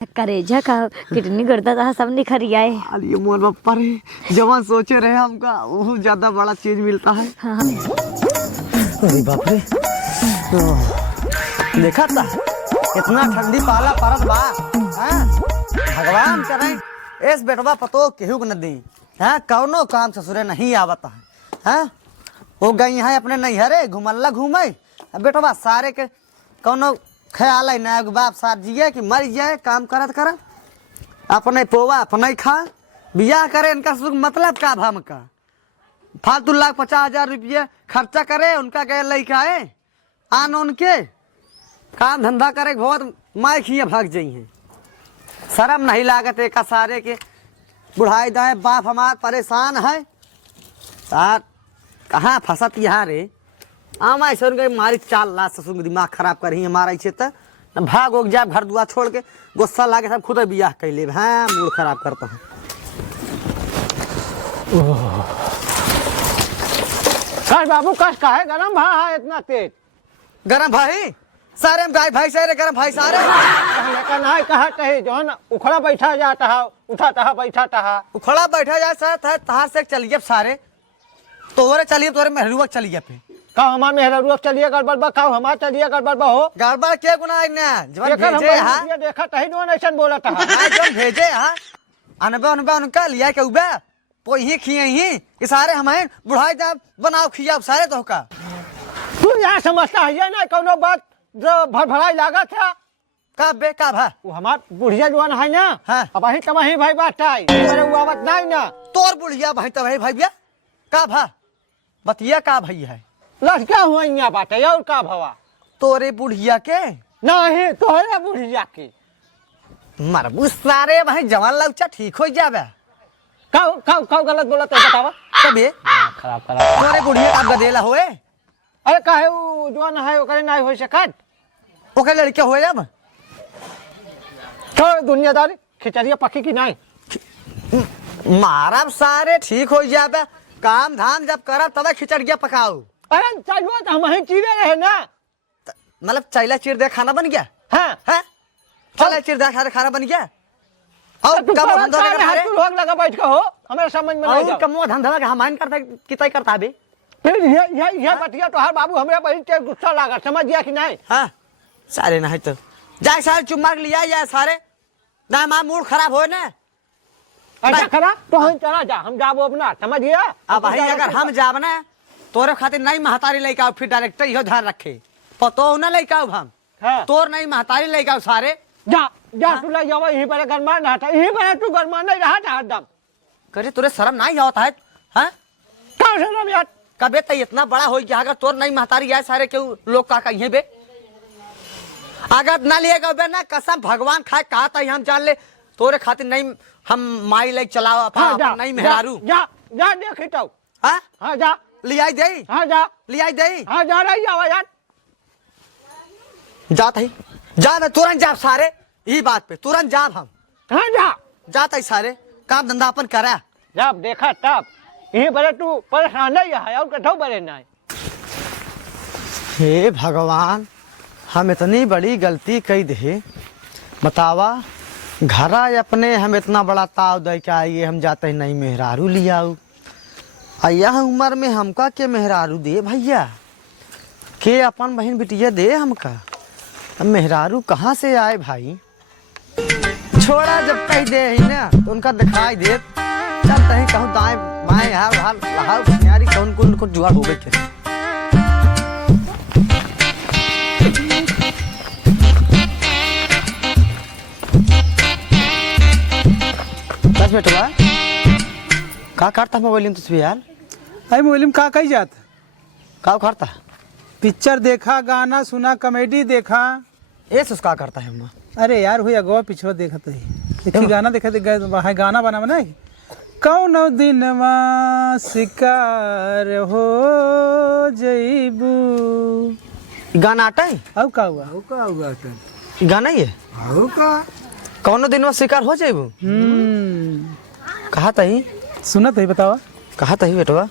करेजा का कितनी गर्दा था सब निखर आए। अरे मोहन बापा रे जवान सोचे रहे हमका वो ज्यादा बड़ा चीज मिलता है। हाँ। अरे बाप रे देखा था इतना ठंडी पाला परत बा। हाँ? भगवान करे इस बेटवा पतो केहू के न दी। हाँ कौनो काम ससुरे नहीं आवता है। हाँ वो गई है अपने नैहरे घुमल्ला घूमे बेटवा सारे के कौनो ख्याल है ना बाप साथ जिए कि मर जाए काम करत कर अपने पोवा अपने खा बियाह करे इनका मतलब का भाम का फालतू लाख 50,000 रुपये खर्चा करे उनका गए लड़का है आन उनके काम धंधा करे बहुत माई खिए भाग जाइए शर्म नहीं लागत एक सारे के बुढ़ाई दाए बाप हमार परेशान है सार कहाँ फंसत यहाँ रे आम ऐसा मारी चाल ला ससुर के दिमाग खराब कर ही मारा तो भाग उग जाए घर दुआ छोड़ के गुस्सा लागे सब खुद बियाह कर ले। हाँ मूड खराब करता है। कस बाबू कस का है गरम भाई इतना तेज गरम भाई सारे हम गाय भाई सारे गरम भाई सारे नहीं कहा कहे जो ना उखड़ा बैठा जाता है उठाता है बैठाता है उखड़ा बैठा जाए सर तहार से चलिए सारे तोरे चलिए तोरे मेहरुआ चलिए पे का हमार मेहरा चलिए गड़बड़ बा का हमार चलिए गड़बड़ बा हो गड़बड़ के गुना जवन भेजे हां देखा तही दोन ऐसा बोलत है जवन भेजे हां अनबे अनबे उनका लिया के उबे पोही खिए ही कि सारे हमें बुढ़ाई जा बनाओ खिया सारे तो का तू यहाँ समझता है ना कोनो बात जो भड़भड़ाई लागत है का बे का भा वो हमार बुढ़िया जवान है ना। हाँ। अब वही तमही भाई बात है तेरे वो आवत नहीं ना तोर बुढ़िया भाई तब भाई भैया का भा बतिया का भई है लड़का हुआ यहाँ बात है और का भवा तोरे बुढ़िया के नहीं तोहरे बुढ़िया के मरबू सारे भाई जवान लौचा ठीक हो जावे का गलत बोलत है बतावा कबे खराब खराब तोरे बुढ़िया का गदेला होए अरे काहे वो जवान है ओकरे नहीं हो सकत ओके लड़के होए अब तो दुनियादारी खिचड़िया पकी की नहीं मारा सारे ठीक हो जावे काम धाम जब करब तब खिचड़िया पकाओ। अरे चलवा तो हम ही चीरे रहे ना मतलब चैला चिर दे खाना बन गया हाँ है चैला चिर दे खाना बन गया और तू कम धंधा हाथ करे तू लोग लगा बैठ के हो हमारे समझ में नहीं और कम धंधा के हमान करता कितई करता बे फिर ये बतिया तो हर बाबू हमारे बड़ी तेज गुस्सा लगा समझ गया कि नहीं। हां सारे नहीं तो जाए सारे चुम्मा लिया जाए सारे ना मां मूड खराब होए ना ऐसा करा तो हम चला जा हम जाबो अपना समझ गया। अब भाई अगर हम जाब ना तोरे खातिर नहीं महतारी लेके आओ फिर डायरेक्टर इहो ध्यान रखे पतो ना लेके आओ हम हाँ। तोर नहीं महतारी लेके आओ सारे जा जा तू ले जाओ यहीं पर गरमा रहा था यहीं पर तू गरमा नहीं रहा था हरदम करे तोरे शर्म नहीं होता है हां क्या शर्म यार कबे तो इतना बड़ा हो गया अगर तोर नहीं महतारी आए सारे क्यों लोग का कहिए बे अगर ना लिएगा बे ना कसम भगवान खाए कहा था हम जान ले तोरे खातिर नहीं हम माई ले चलाओ अपन नहीं मेहरारू जा जा देख तो हां हां जा लियाई दे हां जा लियाई दे हां जा रही जाओ यार जात है जा ना तुरंत जा सारे यही बात पे तुरंत जा हम हां जा जाता है सारे काम धंधा अपन करा जब देखा तब यहीं पर तू परेशान नहीं है और कठो बड़े नहीं। हे भगवान हम इतनी बड़ी गलती कई दे बतावा घरा अपने हम इतना बड़ा ताव दे के आइए हम जाते ही नहीं मेहरारू लियाऊ यह उम्र में हमका के मेहरारू दे भैया के अपन बहन बिटिया दे हमका अब मेहरारू कहाँ से आए भाई छोड़ा जब कही दे ही ना तो उनका दिखाई दे चलते हैं कहूँ दाएं बाएं हाल हाल हाल यारी कौन कौन को जुआ हो गए बस बेटवा का करता मोबाइल में तुझे यार अरे मोबाइल में का कही जात का करता पिक्चर देखा गाना सुना कॉमेडी देखा ये का करता है हम अरे यार हुई अगवा पिछवा देखत है देखी गाना देखत है गाना बना बना कौन दिन शिकार हो जईबू गाना आता है अब का हुआ गाना ही है कौनो दिन में शिकार हो जाए कहा तही सुनत है बतावा कहा तही बेटवा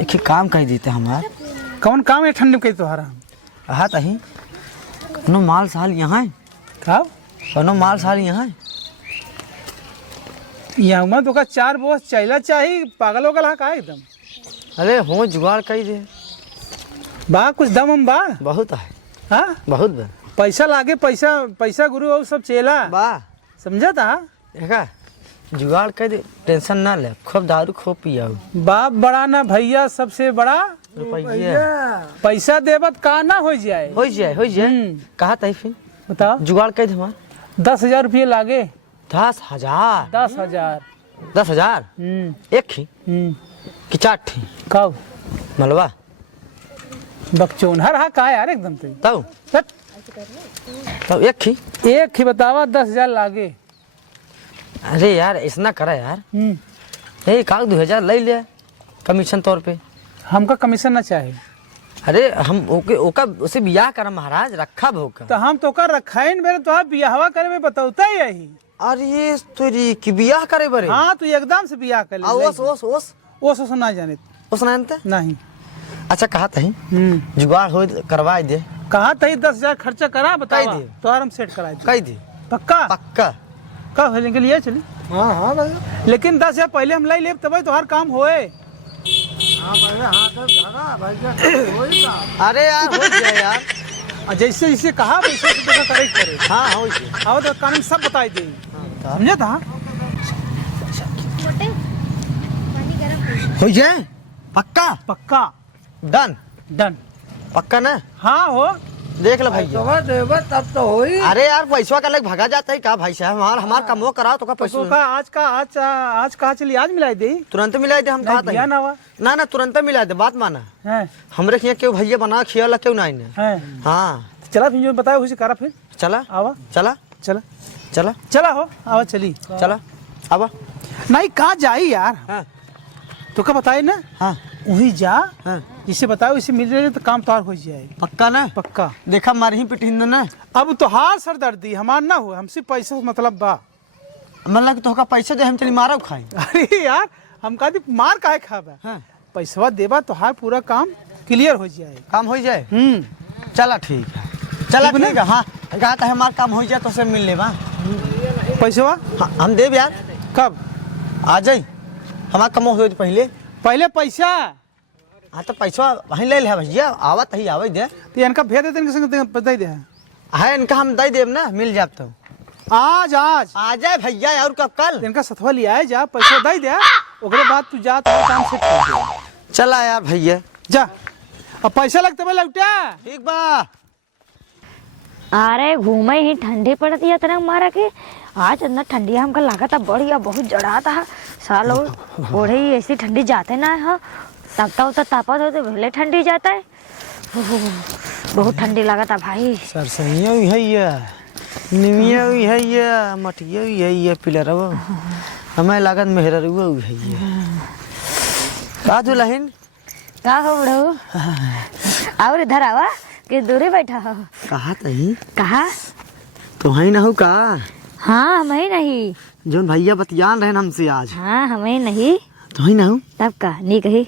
एक काम कही देते हमार कौन काम है ठंड में कही तुम्हारा कहा तही नो माल साल यहाँ है का कौनो माल साल यहाँ यहाँ तो का 4 बोस चैला चाहिए, पागल होगल हा का एकदम। अरे हो जुगाड़ कई दे, बा कुछ दम हम बा। बहुत है, हाँ बहुत बा। पैसा लागे, पैसा पैसा गुरु और सब चेला बा समझा था। देखा जुगाड़ कई दे, टेंशन ना ले, खूब दारू खूब पिया बाप बड़ा ना भैया सबसे बड़ा, रुपया पैसा देवत का ना हो जाए। हो जाए हो जाए। कहा था फिर बताओ। जुगाड़ कई दे, 10,000 रुपये लागे। 10,000 10,000 10,000 एक ही कि 4 थी कब मलबा बकचोन हर हा का यार एकदम तो तब सट। तब एक ही बतावा 10,000 लागे। अरे यार इतना करा यार, ये काग 2,000 ले लिया कमीशन तौर पे। हमका कमीशन ना चाहिए। अरे हम ओके ओका उसे बियाह करा महाराज, रखा भोका। तो हम तो का रखाइन बेरे तो आप बियाहवा करे में बताऊता ही यही। अरे ये तोरी की बियाह करे बरे। हाँ तो एकदम से बियाह कर ले। ओस वो ना जाने ओस नहीं। अच्छा कहा तही जुगाड़ हो करवा दे। कहा तही 10,000 खर्चा करा बताइए दे। तो आराम सेट करा दे। कही दे पक्का पक्का। कब होने के लिए चली। हाँ हाँ भैया, लेकिन 10,000 पहले हम लाई ले तब तो हर काम होए। अरे यार हो गया यार। और जैसे जैसे कहा वैसे वैसे देखा करे करे। हाँ हो गया। आओ तो कानून सब बताई दे। समझा था। हो जाए पक्का पक्का डन डन। पक्का ना। हाँ हो देख लो भैया तब तो हो ही। अरे यार पैसा का लग भगा जाता है क्या भाई साहब, हमार कमो कराओ तो का तो पैसा का आज कहा चली आज मिलाई दे। तुरंत मिला दे। हम कहा दिया ना हुआ ना ना तुरंत मिला दे, बात माना। है हमरे यहाँ क्यों भैया बना खिया क्यों ना इन्हें। है। हाँ चला फिर जो बताया उसे करा फिर। चला आवा चला चला चला चला हो आवा चली चला अब नहीं कहा जाई यार। हाँ तो का बताए ना। हाँ वही जा हाँ जिसे बताओ इसे मिल रहे तो काम तैयार हो जाए। पक्का ना। पक्का। देखा मारी ही पिटिंद ना। अब तो हार सर दर्दी हमार ना हो, हमसे पैसा मतलब बा। मतलब तो का पैसा दे हम चली मारा खाई। अरे यार हम कहा मार काहे खाबा। हाँ पैसा देबा तो हार पूरा काम क्लियर हो जाए। काम हो जाए। चला ठीक है चला ठीक है। हाँ कहा था हमारा काम हो जाए तो से मिल लेबा पैसा। हाँ हम देव यार। कब आ जाई हमारा कमो हो पहले। पहले पैसा। हाँ तो पैसा वहीं ले ले भैया, आवत ही आवे दे। तो इनका भेज देते इनके संग बता दे। है इनका हम दे देव ना, मिल जात तो आज आज आ जाए भैया और कब कल। इनका सथवा लिया है जा पैसा दे दे। ओकरे बाद तू जा तो काम से कर दे। चला यार भैया जा अब पैसा लगते भाई लौटा। ठीक बा। अरे घूमे ही ठंडी पड़ती है तरह मारा के। आज अंदर ठंडी हमका लगा था बढ़िया, बहुत जड़ा था सालो। ओढ़े ही ऐसी ठंडी जाते ना है, तपता उता तापत हो तो भले ठंडी जाता है। बहुत ठंडी लगा था भाई। सरसैया भी है ये, निमिया भी है ये, मटिया भी है ये, पिलरवा हमें लागत मेहररुआ भी है ये। का दुल्हन का हो बड़ो। और इधर आवा कि दूरे बैठा हो। कहा तही कहा तो है ना हो का। हाँ हमें नहीं, जो भैया बतियान रहे हमसे आज। हाँ हमें नहीं तो है ना हो तब का नहीं कही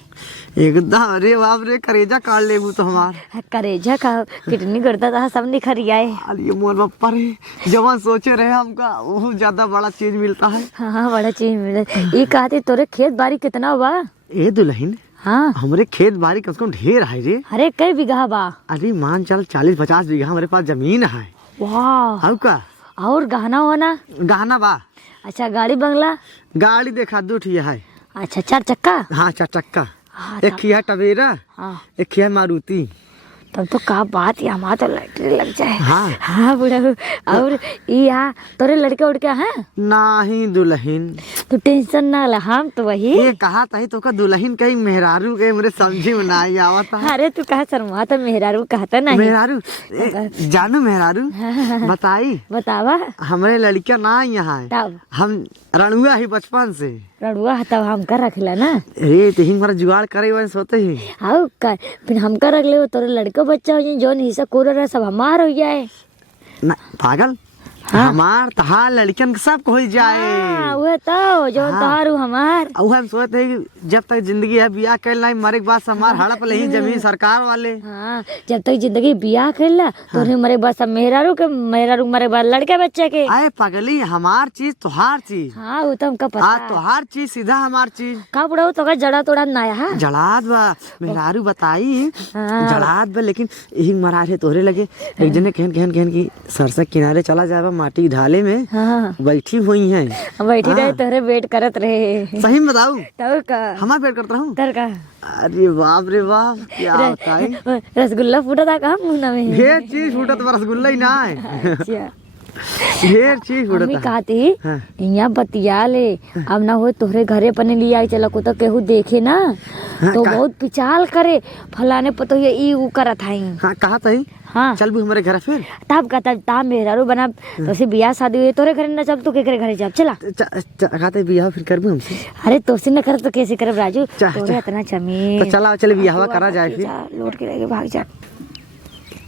एकदम। अरे बाप रे करेजा काट ले तो हमार करेजा का कितनी करता था सब निखर आए। अरे मोर बापा रे जवान सोचे रहे हमका वो ज्यादा बड़ा चीज मिलता है। हाँ बड़ा चीज मिले। ये कहते तोरे खेत बाड़ी कितना बा। ए दुल्हन हाँ हमरे खेत बाड़ी कम से कम ढेर है रे। अरे कई बीघा बा। अरे मान चल 40-50 बीघा हमारे पास जमीन है। वाह हाउ का और गहना होना। गहना बा। अच्छा गाड़ी बंगला। गाड़ी देखा 2 ठिया है। अच्छा 4 चक्का। हाँ 4 चक्का। हाँ, एक है टवेरा, हाँ एक है मारुति। तब तो का बात है, हमारा तो लटरी लग जाए। हाँ हाँ बुढ़ा। और यहाँ तोरे लड़के उड़के हैं नहीं दुल्हन तो टेंशन ना ला, हम तो वही। ये कहा तही तो का दुल्हन कहीं मेहरारू के मेरे समझी में ना ही आवता। अरे तू कहा शर्मा तो मेहरारू कहता नहीं। मेहरारू जानू मेहरारू बताई बतावा हमारे लड़कियां ना यहाँ है। तब हम रणुआ ही बचपन से। रड़ुआ तब हमका रख ला ना। अरे तिही हमारा जुगाड़ करे वन सोते ही। आओ का फिर हमका रख ले तोरे लड़के बच्चा हो जाए, जो हिस्सा कोर रहा सब हमार हो जाए। ना पागल हमार तहार लड़कन के सब हो जाए। वो तो जो तहारू हमार अब हम सोचते हैं कि जब तक जिंदगी है बियाह कर लाई, मरे के बाद से हमार हड़प नहीं जमीन सरकार वाले। हाँ, जब तक जिंदगी बियाह कर ला तो मरे बाद सब मेहरारू मरे बाद लड़के बच्चे के। अरे पगली, हमार चीज तुहार चीज। हाँ वो तो हमका पता है। तुहार चीज सीधा हमार चीज। का बुढ़ाऊ तो जड़ा तोड़ा नाया है। जड़ात बा मेहरारू बताई जड़ात बा, लेकिन यही मरार है तोहरे लगे। एक जने कहन की सरसा किनारे चला जाए माटी ढाले में बैठी हुई है, बैठी रहे तोहरे वेट करत रहे। सही में बताऊ तो का हमार पेट करता हूँ। तर का अरे बाप रे बाप, क्या होता है। रसगुल्ला फूटा था का मुंह में। ढेर चीज फूटत बा, रसगुल्ला ही ना है। अच्छा ढेर चीज फूटत मम्मी है। कहती हाँ। यहाँ बतिया ले, अब ना हो तोहरे घरे पने लिया चला को तो केहू देखे ना तो बहुत पिचाल करे, फलाने पतो ये ई ऊ करत हई। हाँ कहा तही। हाँ चल भी हमारे घर फिर। तब कहता ता मेहरारू बना तो से बियाह शादी हुई तोरे घरे न जब तू केकरे घरे जब चला कहते बियाह फिर करबू हमसे। अरे तोसे न कर तो कैसे करब राजू, चा- तोरे चा- इतना जमीन। तो चला चल बियाह करा जाए फिर। लौट के लेके भाग जा।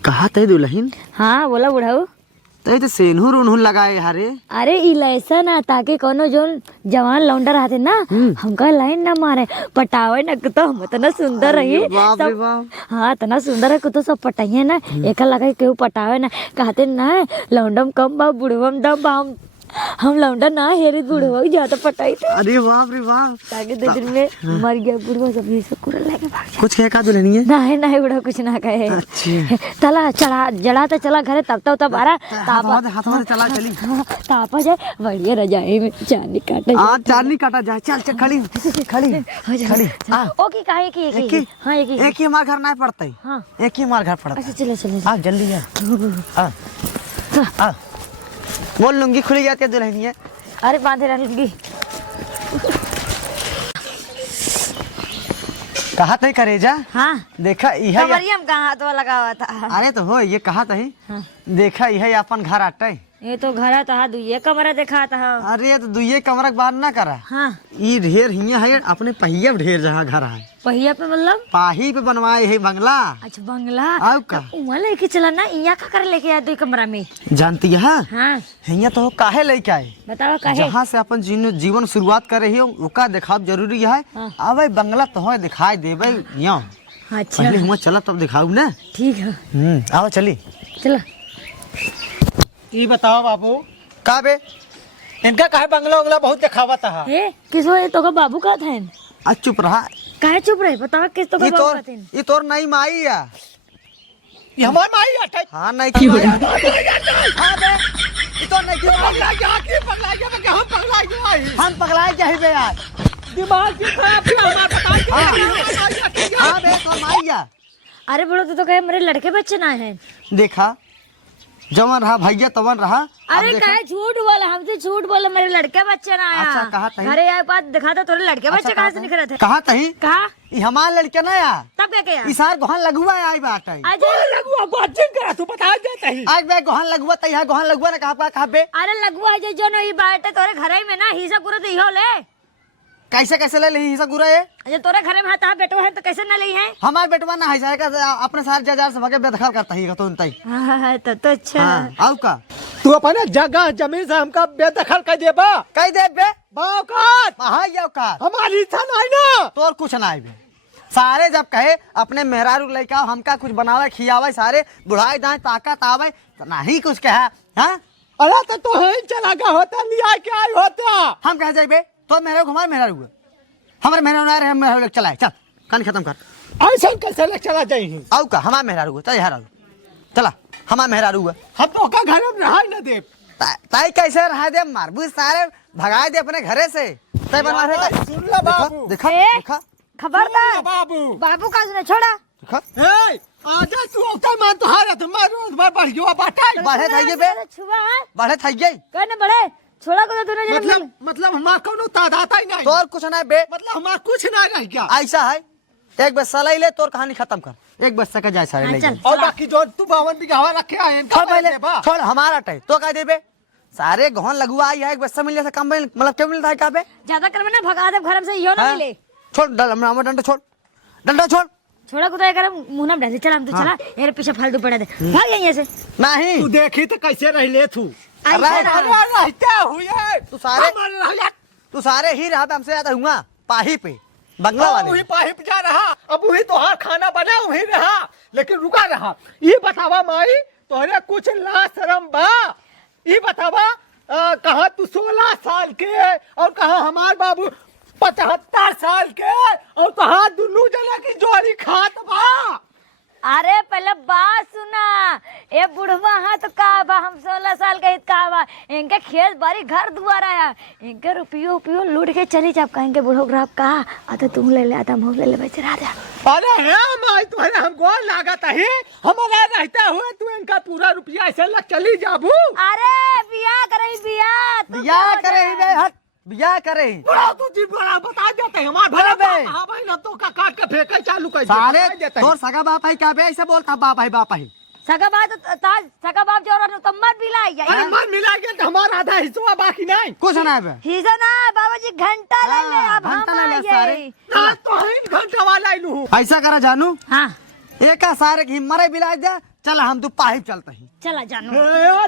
कहा तही दुल्हन हाँ बोला बुढ़ाऊ। तही तो सेनहुर उन्हुर लगाए हरे। अरे इलाइसा ना ताकि कोनो जोन जवान लौंडा रहते ना हमका लाइन ना मारे पटावे ना तो हम इतना सुंदर रही बाप रे सब। बाप। हाँ इतना सुंदर है तो सब पटाइए ना एक लगा केहू पटावे ना कहते ना लौंडम कम बा बुढ़वम दम बा, हम लौंडा ना हेरी बुढ़वा ज्यादा पटाई थे अरे बाप रे बाप। ताकि 2 दिन में मर गया बुढ़वा सब ये सब कुरल लेके भाग जा। कुछ कहे का दुल्हन है। नहीं बुढ़ा कुछ ना कहे। अच्छा। चला चढ़ा जड़ा तो चला घरे तब आ रहा तापा हाथ में चला चली। तापा जाए बढ़िया रजाई में चांदी काटा हाँ चांदनी काटा जाए। चल चल खड़ी खड़ी खड़ी। ओके का एक ही हाँ एक ही एक ही हमारे घर ना पड़ता है। हाँ एक ही हमारे घर पड़ता अच्छा चलो चलो है। जल्दी आ बोल लूंगी खुली जाती है दुल्हन है। अरे बांधे रहूंगी। कहा तही करेजा। हाँ देखा यह हम कहाँ हाथ लगा हुआ था। अरे तो हो ये कहा तही। हाँ। देखा यह अपन घर आटे। ये तो घर था दुइये कमरा देखा था। अरे तो दुइये कमरा के बात ना करा। हाँ ये ढेर हिया है अपने पहिया ढेर जहाँ घर है पहिया पे मतलब पाही पे बनवाए है बंगला। अच्छा बंगला आउ का वहाँ लेके चला ना यहाँ का कर लेके आया 2 कमरा में। जानती है हाँ हिया तो काहे लेके आए। बताओ काहे। जहाँ से अपन जीवन शुरुआत कर रही हो ओका दिखाव जरूरी है। हाँ। अब बंगला तो दिखाई देवे यहाँ अच्छा पहले हुआ चला तब दिखाऊ ना। ठीक है आओ चली। चला। ये बताओ बाबू, का बे इनका काहे बंगला उंगला बहुत दिखावत है। ए किसो ये तो का बाबू का था। आज चुप रहा। काहे चुप रहे बताओ किस तो का बाबू का था। ये तोर नहीं माई है। ये हमार माई अटे। हाँ नहीं की माई। हाँ बे ये तो नहीं की माई। हम पगलाए क्या है बे यार। दिमाग की खराब है हमार बताई। हाँ बे तो माई है। अरे बड़ो तो कहे मेरे लड़के बच्चे ना है। देखा जवन रहा भैया तवन रहा। अरे काहे झूठ बोला हमसे झूठ बोला मेरे लड़के बच्चे ना आया। अच्छा, कहा था? घरे आए बात दिखा था तोरे लड़के बच्चे कहाँ से निकले थे। कहा तही कहा ये हमार लड़के ना यार। तब क्या किया। इसार गोहन लगुआ है आई बात है। आज लगुआ बातचीत करा तू बता देता ही। आज बे गोहन लगुआ तैयार गोहन लगुआ ना कहा बे। अरे लगुआ है जो नहीं बाटे तोरे घरे में ना हिस्सा पूरा तो इहो ले। कैसे कैसे ले ली हिस्सा गुरा है। अच्छा तोरे घरे में हाथ बेटो है तो कैसे ना ली है। हमार बेटवा ना है का अपने सार जजार से भगे बेदखल करता ही तो उनताई। हाँ तो अच्छा। हाँ आउ का तू अपने जगह जमीन से हमका बेदखल कर देबा। कह दे बे बावकात हाँ ये का हमारी इच्छा नहीं ना। तोर कुछ ना है बे। सारे जब कहे अपने मेहरारू लइका हमका कुछ बनावे खियावे सारे बुढ़ाई दाए ताकत आवे तो नहीं कुछ कहा। हाँ अरे तो तू है चला गया होता लिया क्या आई होता। हम कह जाए तो मेरे को हमारे मेहरारू हमारे मेहरारू आ रहे हम मेहरारू लेके चलाए। चल कान खत्म कर। ऐसा कैसे ले चला जाइए। आउ का हमारे मेहरारू चल यार चला हमारे मेहरारू हम तो का घर में रहा न दे। ताई कैसे रहा दे मारबू सारे भगाए दे अपने घरे से तय बनवा रहे। सुन ले बाबू। देखा ए? देखा खबरदार बाबू। बाबू का सुने छोड़ा। देखा ए आजा तू औता मान तो हारा तो मारो बढ़ गया बाटा। बढ़े थाइए बे छुआ है बढ़े थाइए। कहने बड़े छोड़ा को तो तूने मतलब हमार कोनो तादाता ही नहीं। तोर कुछ ना बे मतलब हमार कुछ नहीं रह गया। ऐसा है एक बस सलाई ले तोर कहानी खत्म कर। एक बस सके जाए सारे ले चल। जाए। और बाकी जो तू 52 बीघा रखे आए छोड़ पहले छोड़ हमारा टाइम तो कह दे बे सारे गहन लगुआ आई है एक बस मिलने से कम मतलब क्या मिलता है का बे। ज्यादा करवे ना भगा दे घर से यो ना मिले। छोड़ डंडा छोड़ डंडा छोड़। छोड़ा को तो एक मुंह ना डाल चला हम तो चला यार पीछे फालतू पड़ा दे भाग यहाँ से। नहीं तू देखी तो कैसे रह ले तू। ऐसे रहा। रहते हुए तू सारे ही रहा हमसे ज्यादा हुआ पाही पे बंगला वही वाले पाही पे जा रहा अब वही तोहार खाना बना वही रहा लेकिन रुका रहा ये बतावा माई तोहरे कुछ ला शरम बा ये बतावा कहाँ तू 16 साल के और कहाँ हमार बाबू 75 साल के और कहाँ दुनू जना की जोड़ी खात बा। अरे पहले बात सुना ए बुढ़वा हाँ तो का बा हम 16 साल के का बा इनके खेत बारी घर दुआर आया इनके रुपयो उपियो लूट के चली जाब कहेंगे बुढ़ो ग्राहक कहा आता तुम ले ले आता हम ले ले बेच राजा। अरे है माई तुम्हारे हमको लागत है हमारा रहता हुआ तू इनका पूरा रुपया ऐसे लग चली जाबू। अरे बिया करे बिया बिया करे ही बे हट बिया करे ही बड़ा तू जी बड़ा बता देते हमार भला बे। हां भाई ना तो का काट के फेंके चालू कर सारे देते तोर सगा बाप है क्या बे ऐसे बोलता बाप है सगा बात ताज सगा बाप जो रहा तो मत बिलाई अरे मन मिला के तो हमारा आधा हिस्सा बाकी नहीं कुछ ना बे हिजा ना बाबाजी घंटा ले ले अब घंटा हम ले ले सारे। आए ना तो ही घंटा वाला लू ऐसा करा जानू हाँ एका सारे की मरे बिलाज दे चल हम तू पाहिप चलते ही चला जानू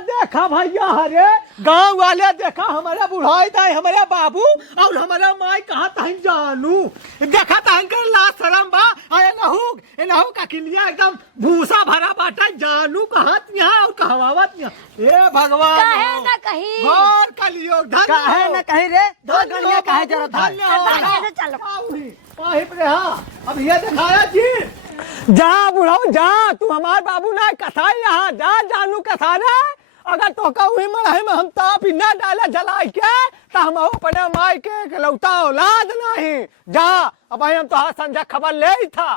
देखा भैया हरे गांव वाले देखा हमारा बुढ़ाई था हमारा बाबू और हमारा माई कहा तहन जानू देखा तहन कर ला शरम बा अरे नहु का किलिया एकदम भूसा भरा बाटा जानू कहत यहाँ और कहवावत यहाँ ए भगवान काहे ना कहीं और कलियोग काहे न कहीं रे दो गलियां काहे जरूरत है ऐसे चलो पाइप रे हाँ अब ये दिखाया जी जा बुढ़ाओ जा तू हमार बाबू ना कसाई यहाँ जा जानू कसा रे अगर तो हुई मड़ाई में हम ताप ही ना डाला जलाई के तो हम अपने माई के लौटा औलाद नहीं जा अब हम तो संजय खबर ले ही था